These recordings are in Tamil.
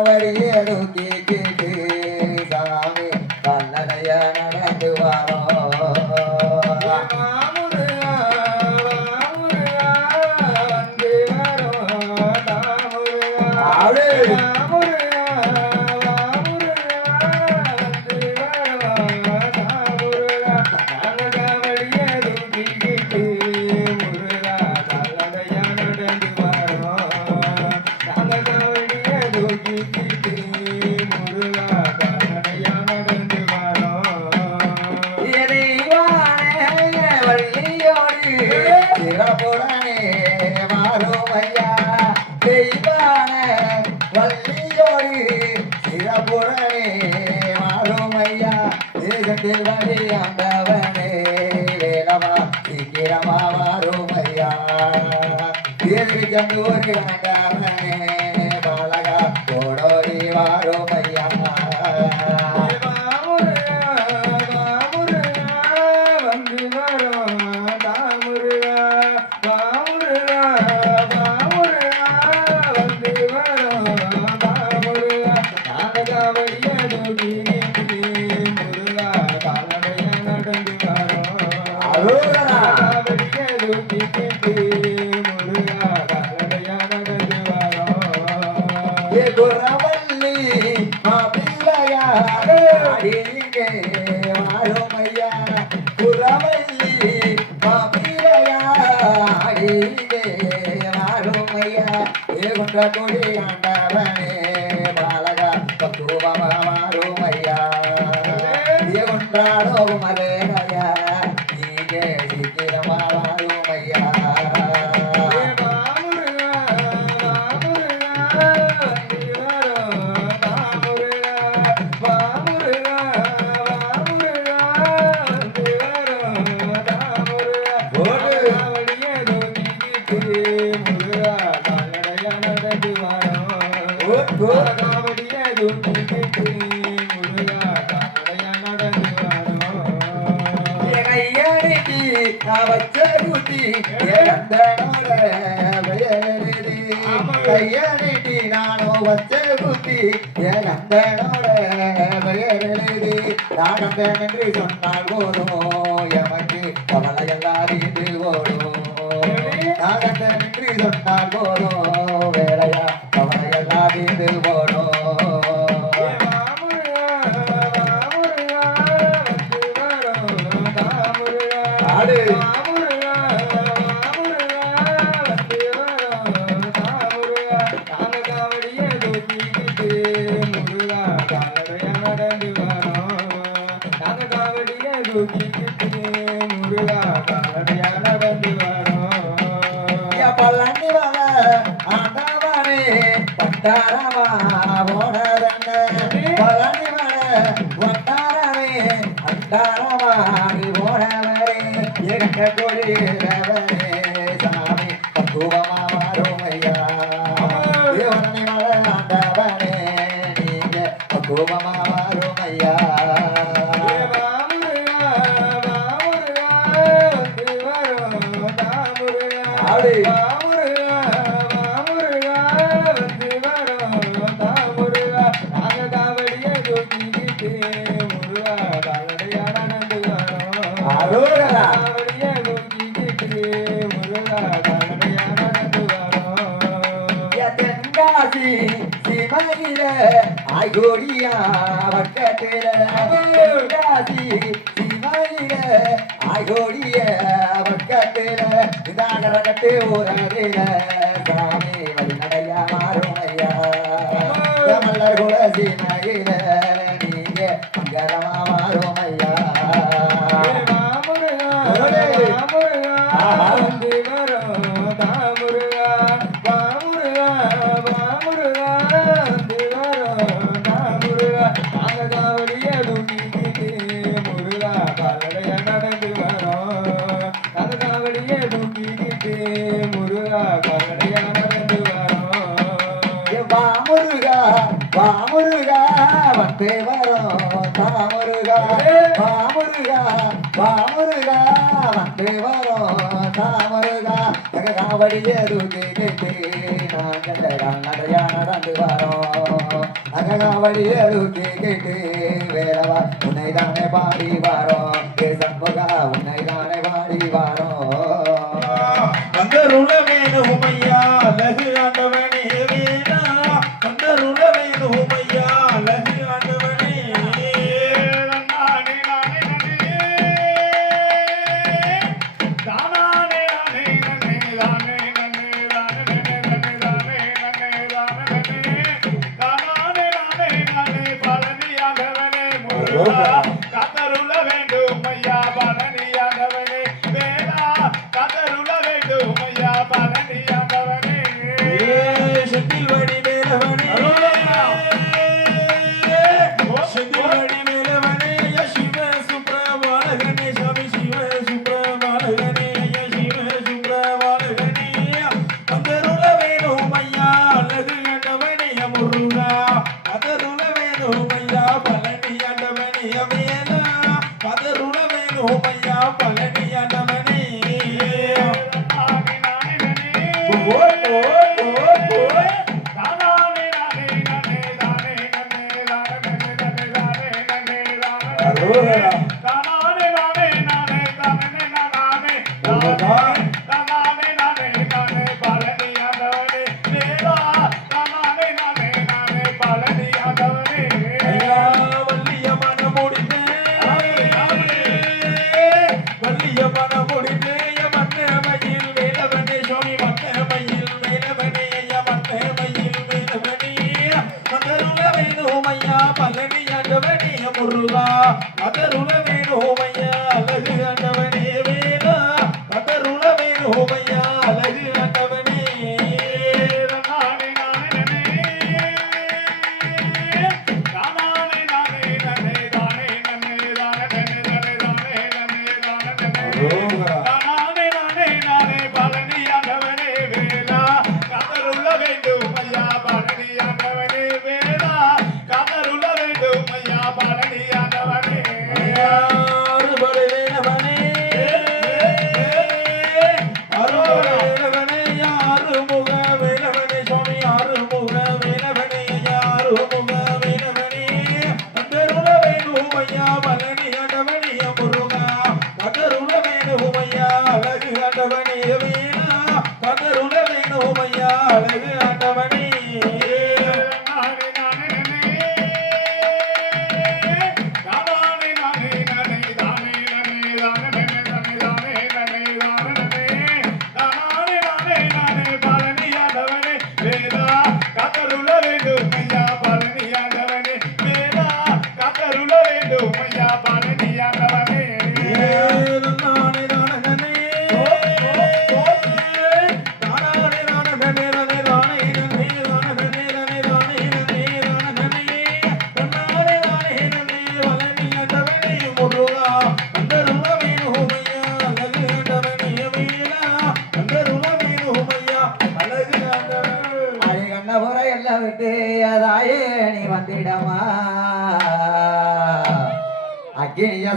o erigueiro que ஆண்டவனே வேலவா சீக்கிரமா மாறுமையா தேவி ஆண்டவனே அடிங்கே மாறுமையா ஏ குன்ற கொடி ஆண்டவனே. கையடிக்கு நானோ வச்ச குட்டி இறந்தனோட வயலெழுதி நான் என்று சொன்னால் போதும்? எமக்கு கவலையெல்லாம் தீர்ந்து ஓடும் நான் என்று சொன்னால் போதும்? வேலையா? கவலையெல்லாம் தீர்ந்து போடும் வட்டாரமே அட்டாரமா ஓடவரே எங்க கொடியவரே ஆய்கோடிய பக்கத்தில இதாகரகத்து ஊரகில சாமி வழிநடையா மாறுமையா. மல்லர் குல சிவகிர வழியே ரூதிட்டு நாங்கள் நடையா நடந்து வரோம். அகனா வழியே ரூதிட்டு வேறவா உன்னை தானே பாடி வரோம். ஏ சண்முகா உன்னை தானே பாடி வரோம். அந்த ருணமேனு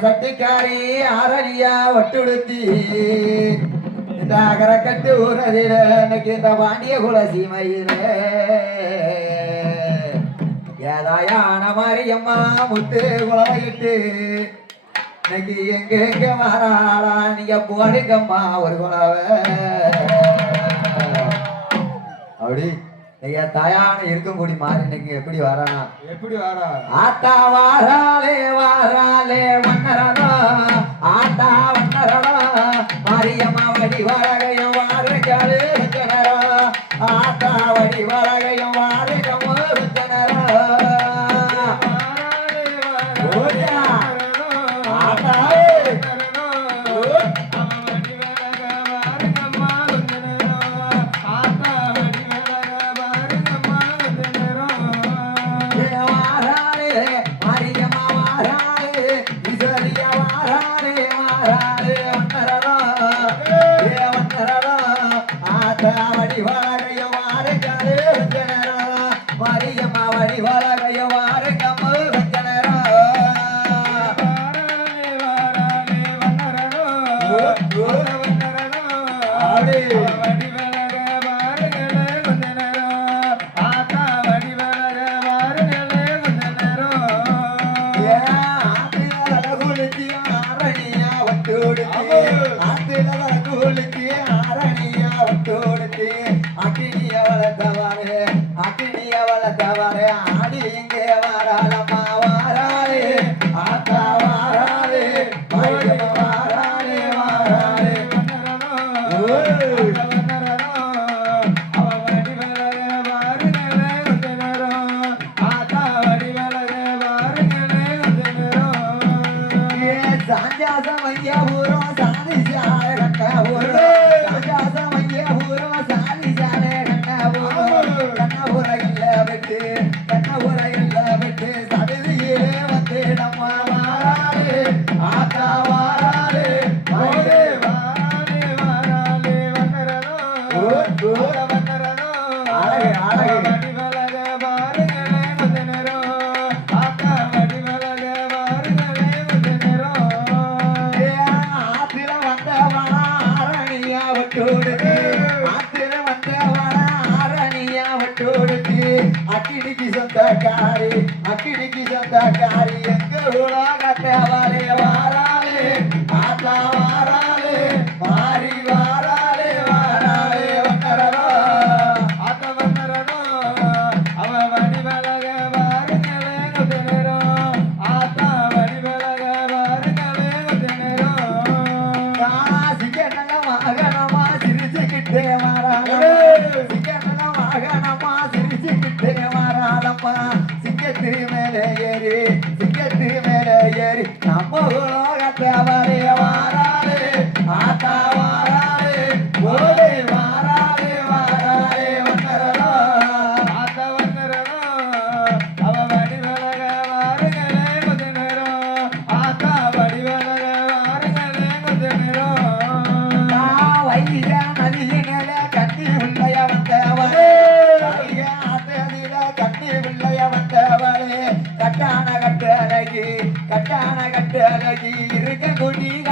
சக்திக்காரி ஆரணியா வட்டுடுத்தி இந்த அகரக்கட்டு ஊரதில எனக்கு இந்த பாண்டிய குலசீமையில ஏதாயான மாரியம்மா முத்து குலவையிட்டு இன்னைக்கு எங்க எங்க மாறாளா நீங்க போடுங்கம்மா ஒரு குலவை அப்படி என் தாயான இருக்கக்கூடிய மாறி இன்னைக்கு எப்படி வரானா? எப்படி வரா? ஆத்தா வாராளே ಪರಿವಾರ ஆடி.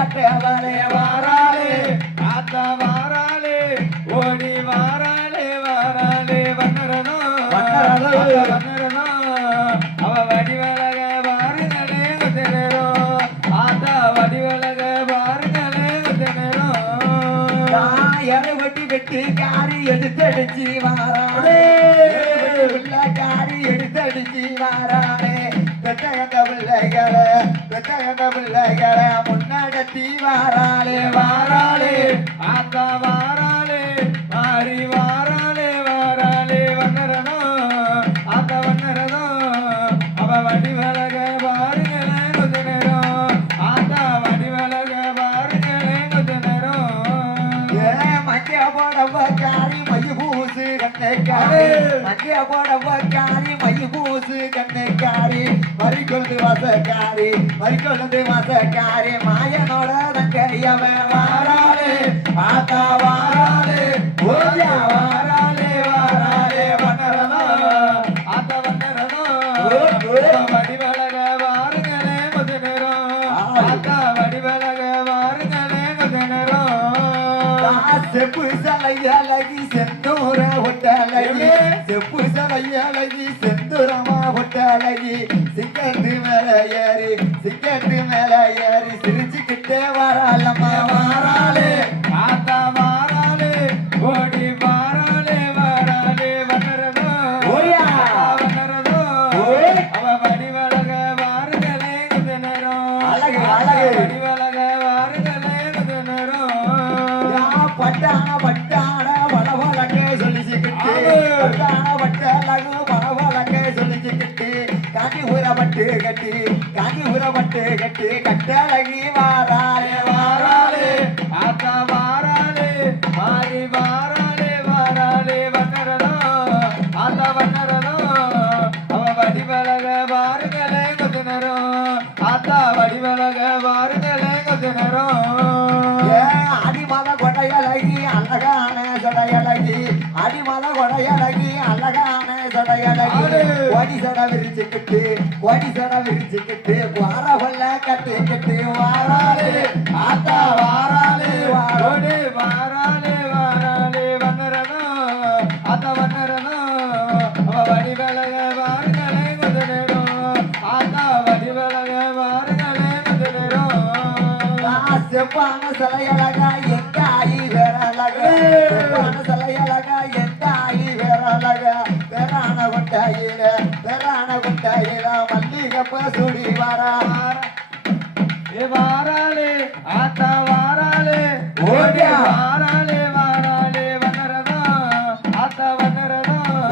கட்டவளே வாராளே ஓடி வாராளே வாராளே வந்தரனோ வந்தரனோ. வந்தரனோ அவ வடிவழக பாருங்களே கொஞ்ச ஆத்தா வடிவழக பாருங்களே கொஞ்ச எருவட்டி வெட்டி காரி எடுத்தடிச்சு வாராளே. காரி எடுத்தடிச்சு வாராளே. பெத்தகந்த பிள்ளைகளை பெத்தகந்த பிள்ளைகளை முன்னடத்தி வாராளே வாராளே ஆத்தா வாராளே வாரி வாராளே வாராளே வந்தரனோ ஆத்தா வண்ணரதோ அவ வடிவலக பாருங்களே கொஞ்ச நேரம் ஆத்தா வடிவலக பாருங்களே கொஞ்ச நேரம் ஏ மஞ்ச போடவ காரி கண்ணைக்காரி மஞ்ச போடவ காரி பூசு கண்ணைக்காரி மறிக்கொழுந்து வாசக்காரி மறிக்கொழுந்து வாசக்காரி மாயனோட தங்கையவன் வாராளே ஆத்தா வாராளே ஓயா வாராளே ஒட்டழகி செப்பு சலையழகி செந்தூரமா ஒட்டழகி சிக்கத்து மேல ஏறி சிக்கத்து மேல ஏறி சிரிச்சுக்கிட்டே வராளம்மா. வாராளே. ஆத்தா ஊரப்பட்டு கட்டி காஞ்சி ஊரப்பட்டு கட்டி கட்டழகி வாராளே வாராளே ஆத்தா வாராளே மாறி வாராளே வாராளே வந்தரனோ ஆத்தா வந்தரனோ அவ வடிவழக பாருங்களே கொஞ்ச நேரம் ஆத்தா வடிவழக பாருங்களே கொஞ்ச நேரம் அடிமத கொடையழகி அழகான சொடையழகி அடிமத கொடையழகி அழகான சொடையழகி கொடி சட விரிச்சுக்கிட்டு கொடி சட விரிச்சுக்கிட்டு வாரவல்ல கட்டிக்கிட்டு வாராளே. ஆத்தா வாராளே வாரோ ஓடி வாராளே வாராளே வந்தரனோ ஆத்தா வந்தரனோ அவ வடிவழக பாருங்களே கொஞ்ச நேரம் ஆத்தா வடிவழக பாருங்களே கொஞ்ச நேரம் செப்பான சிலையழகா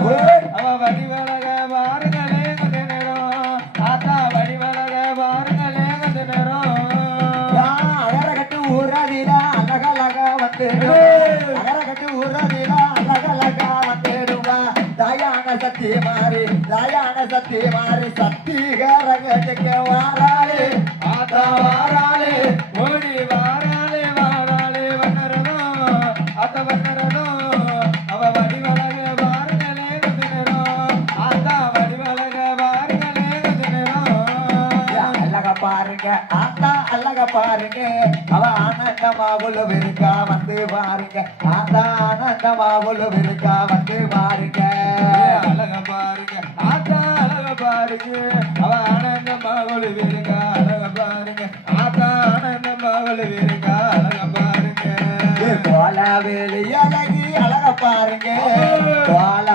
ஓய். அவ வடிவழக வாருங்களே கொஞ்ச நேரம் ஆத்தா வடிவழக வாருங்களே கொஞ்ச நேரம் அகரகட்டு ஊரதில அழகழக வந்துடும் ஏய். அகரகட்டு ஊரதில அழகழக வந்துடுவா தாயான சக்தி மாறி தாயான சக்தி வாராளே ஆத்தா வாராளே ஓடி வாராளே வாராளே வண்ணரதோ அத்த வண்ணரதோ அவ வடிவழக வாருங்களே தினரோ ஆத்தா வடிவழக வாருங்களே தினரோ அழக பாருங்க ஆத்தா அழக பாருங்க அவ ஆனந்தமா விருக்கா வந்து பாருங்க. ஆத்தா ஆனந்தமா விருக்கா வந்து பாருங்க. அழக பாருங்க. பாருங்க. அவ ஆனந்த மகள் இருக்கா அழக பாருங்க. ஆத்தா ஆனந்த மகள் இருக்கா அழக பாருங்க. கோலா வேலி அழகி அழக பாருங்க. கோல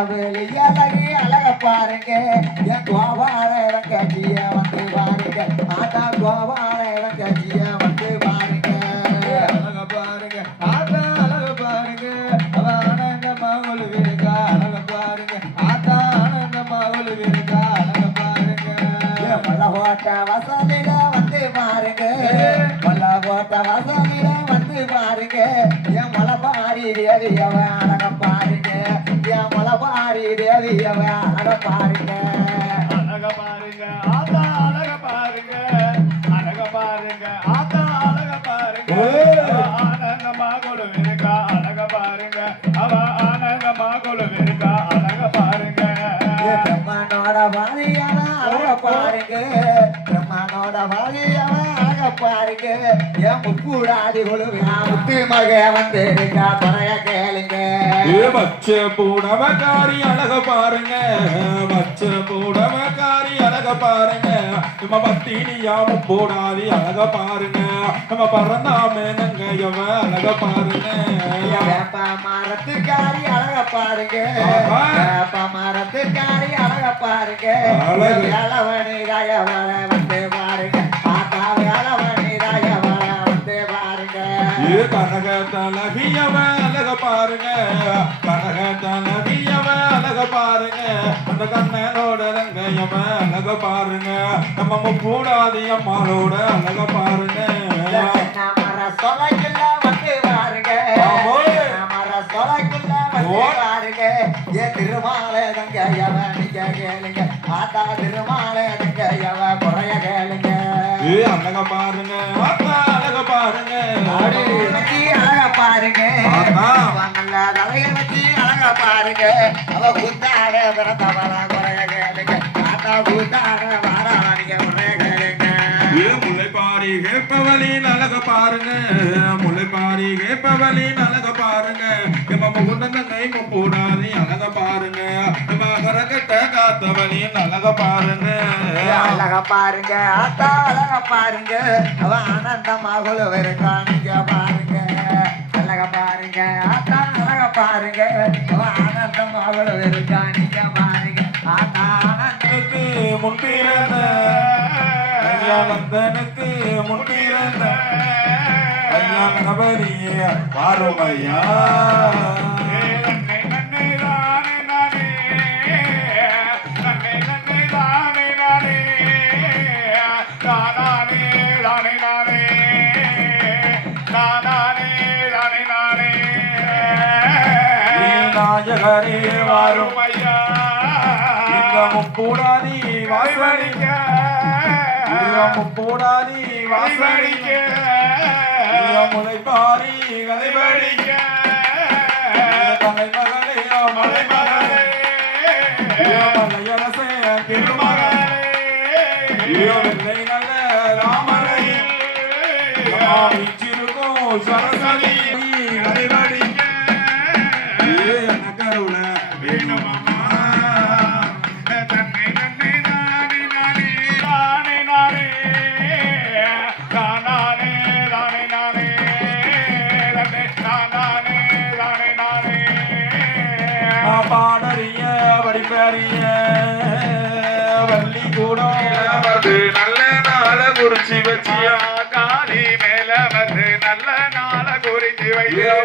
பாரி தேவி அவ அழக பாருங்க என் மலை பாரி தேவி அவ அழக பாருங்க அழக பாருங்க ஆத்தா அழக பாருங்க. அழக பாருங்க ஆத்தா அழக பாருங்க. ஆனந்தமா இருக்கா அழக பாருங்க. அவ ஆனந்தமா கொலு இருக்கா அழக பாருங்க பிரம்மனோட வாரியான அழக பாருங்க. பிரம்மனோட அழக பாருங்க. என் முக்கூடாதி கொழுவினா முத்து மக வந்து இருக்கா? குறைய கேளுங்க. ஏ பச்ச பூடவக்காரி அழக பாருங்க. பச்ச பூடவக்காரி அழக பாருங்க. நம்ம பத்தினியாம போடாதி அழக பாருங்க. நம்ம பறந்தாமே நங்கையவ அழக பாருங்க. மரத்துக்காரி அழக பாருங்க. மரத்துக்காரி அழக பாருங்க. அழகு. ராயவர வந்து பாருங்க. கனக தலகியவ அழக பாருங்க. கனக தலகியவ அழக பாருங்க. அந்த கண்ணனோட ரங்கையவ அழக பாருங்க. நம்ம முப்பூடாதி அம்மாளோட அழக பாருங்க. வந்து பாருங்க. திருமாலை தங்க கேளுங்க. ஆத்தா திருமாலை தங்க குறைய கேளுங்க. அழக பாருங்க. அழக பாருங்க. அழக பாருங்க. தலைய வச்சு அழக பாருங்க. அவ குத்தாட பிறந்தவள குறைய கேளுங்க. ஆத்தா குத்தாட வாராணிக குறைய இது ஏ முல்லைப்பாரி கேப்பவலி அழக பாருங்க முல்லைப்பாரி கேப்பவலி அழக பாருங்க நம்ம முகுந்த கை போடாதி அழக பாருங்க. நம்ம கரகட்ட காத்தவலி அழக பாருங்க. அழக பாருங்க ஆத்தா அழக பாருங்க. அவ ஆனந்தமாக இருக்கா நீங்க பாருங்க. அழக பாருங்க ஆத்தா அழக பாருங்க. அவ ஆனந்தமாக இருக்கா நீங்க பாருங்க. ஆத்தா ஆனந்த எனக்கு முன்பிறந்த ஐயா வந்தனுக்கு முன்பிறந்த ஐயா கணபதியே பாருமையா நாயகரே வாரும். இந்த முக்கூடாதி வாசலிக்க போடாதி வாசடிக்க வாசலிக்க இந்த முளைப்பாரி கலைபடிக்க தலைமகளே மலைமகளே மலையரசே திருமகளே. நல்ல ராமரை. சரசதி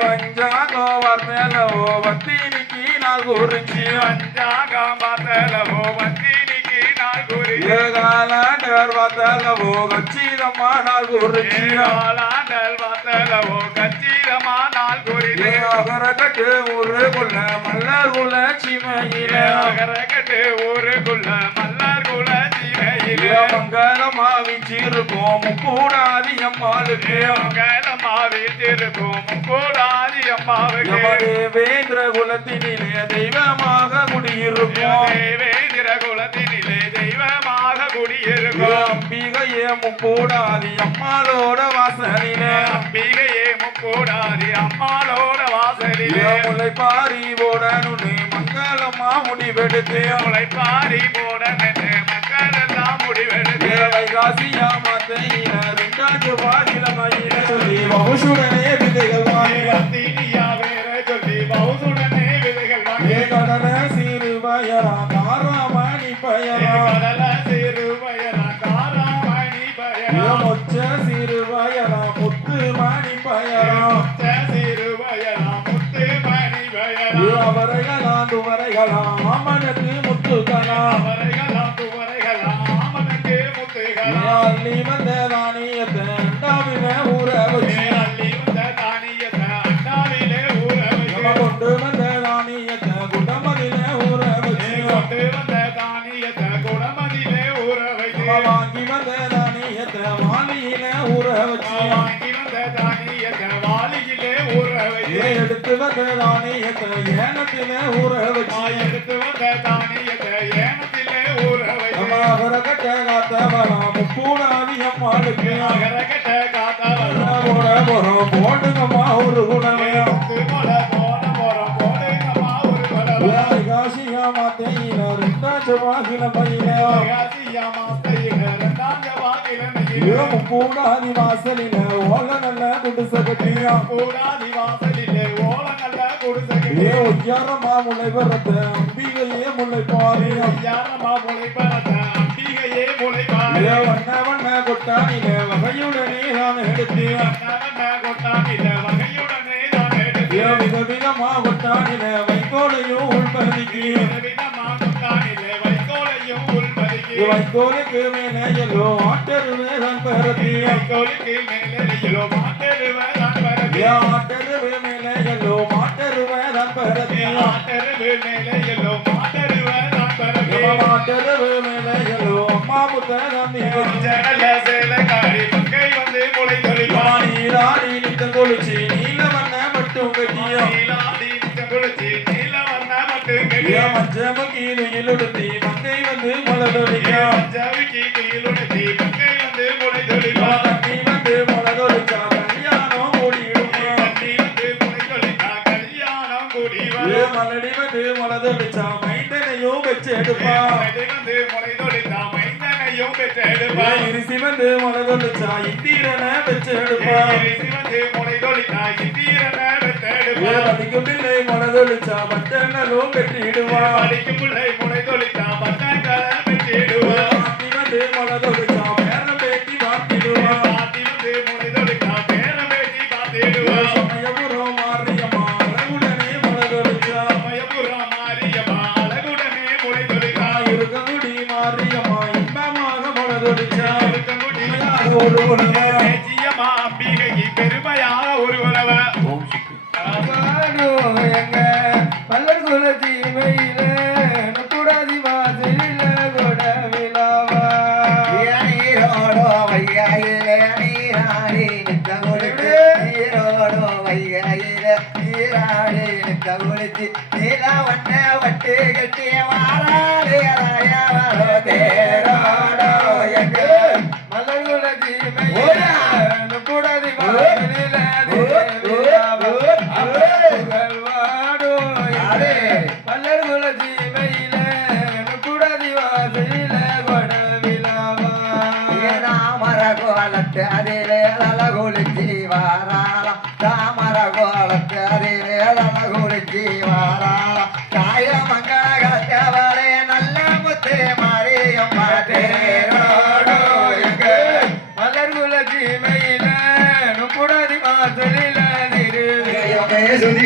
వంజాగో వర్తలవో వంతినికి నా గురించి వంజాగా వర్తలవో వంతినికి నా குறித்து ஏகாலாண்டர் வர்த்தலவோ கச்சிதம்மா நாள் குறிச்சி ஏழாண்டல் பார்த்தலவோ கச்சிதமா நாள் குறித்து அகரக்கட்டு ஊருக்குள்ள மல்லர் குல சிமையில. கட்டு ஊருக்குள்ள மல்லர் குல சீமையிலே. மங்களமா வீச்சிருக்கோம் முக்கூடாதி அம்மாளுக்கு மங்களமாவில் திருக்கும் கூடாதி அம்மாவுக்கு வேந்திர குலத்தினிலே தெய்வமாக குடியிருக்கோம் தேவேந்திர குலத்தினிலே தெய்வமாக குடியிருக்கும் அம்பிகையே முக்கூடாதி அம்மாளோட வாசலிலே. அம்பிகையே முக்கூடாதி அம்மாளோட வாசலிலே. முளைப்பாரி போடணுன்னு மங்களமா முடிவெடுத்து. முளைப்பாரி போட நின்று மக்கள் எல்லாம் முடிவெடுத்து. வைகாசியா மாத்தையில ரெண்டாண்டு வாரில மயில. சொல்லி வகுசுடனே விதைகள் வாங்கில வந்த தானியத்தை ஏனத்தில ஊற வச்சு எடுத்து வந்த தானியத்தை ஏனத்திலே ஊற நம்ம வைத்து அவரை கட்ட காத்தவரம் முப்பூடாதி அம்மாளுக்கு அகரகட்ட காத்தவரா போட போறோம் போட்டுங்கம்மா ஒரு குணமே. போல போன போறோம் போடுங்கம்மா ஒரு கொலவை காசியா மாத்தையில ரெண்டாச்சு வாகில பையில. பிரகாசியா மாஸ்தையில இரண்டாங்க வாக்கிலனையில முப்பூடாதி வாசலில ஓல நல்ல குண்டு சகட்டியா கூடாதி ஏ ஒய்யாரமா முளை அம்பிகையே முளை பாரியா யாரமா அம்பிகையே முளை ஏ வண்ண வண்ண கொட்டானில வகையுடனே நான் எடுத்தியா நவன கொட்டானில வகையுடனே நான் ஏ எடுத்து விதவிதமா கொட்டானில வைக்கோலையும் உள்பதிக்கு விதவிதமா கொட்டானிலே வைக்கோலையும் வைக்கோலுக்கு மேலே எல்லோ ஆட்டருவே தான் வைக்கோலுக்கு மேலே எல்லோ மாட்டெருவை நான் பரப்பி மாட்டெருவு மேலே எல்லோ மாட்டெருவை நான் பரப்பி நம்ம மாட்டருவே மேல எல்லோ அம்மா முத்த நம்பி ஜனல சேலக்காரி மங்கை வந்து முளை தொழிப்பான் நீராடி நித்தம் கொளிச்சு நீல வண்ண மட்டும் கட்டியா? நீலாடி குளிச்சி நீல வண்ண மட்டும் ஏ கெடியா மஞ்சம கீழையில் உடுத்தி மங்கை வந்து குயிலுடுத்தி மைந்தனையும் பெற்று ஏ எடுப்பான் இரிசி வந்து மலதொழிச்சா இந்திரனை வச்சு எடுப்பா இது வந்து முளை தொழித்தா இந்திரனை பெற்று ஏ எடுப்பான் அதிகம் பிள்ளை மலதொழிச்சா பட்டங்களும் பெற்றிடுவா. படிக்கும் பிள்ளை முளை தொழித்தா குளித்து நீலா வண்ண வட்டு கட்டி வாராடு தேரா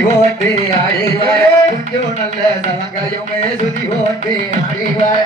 போட்டு ஆடிவார கொஞ்சம் நல்ல சலங்கையுமே சுதி போட்டு ஆடிவார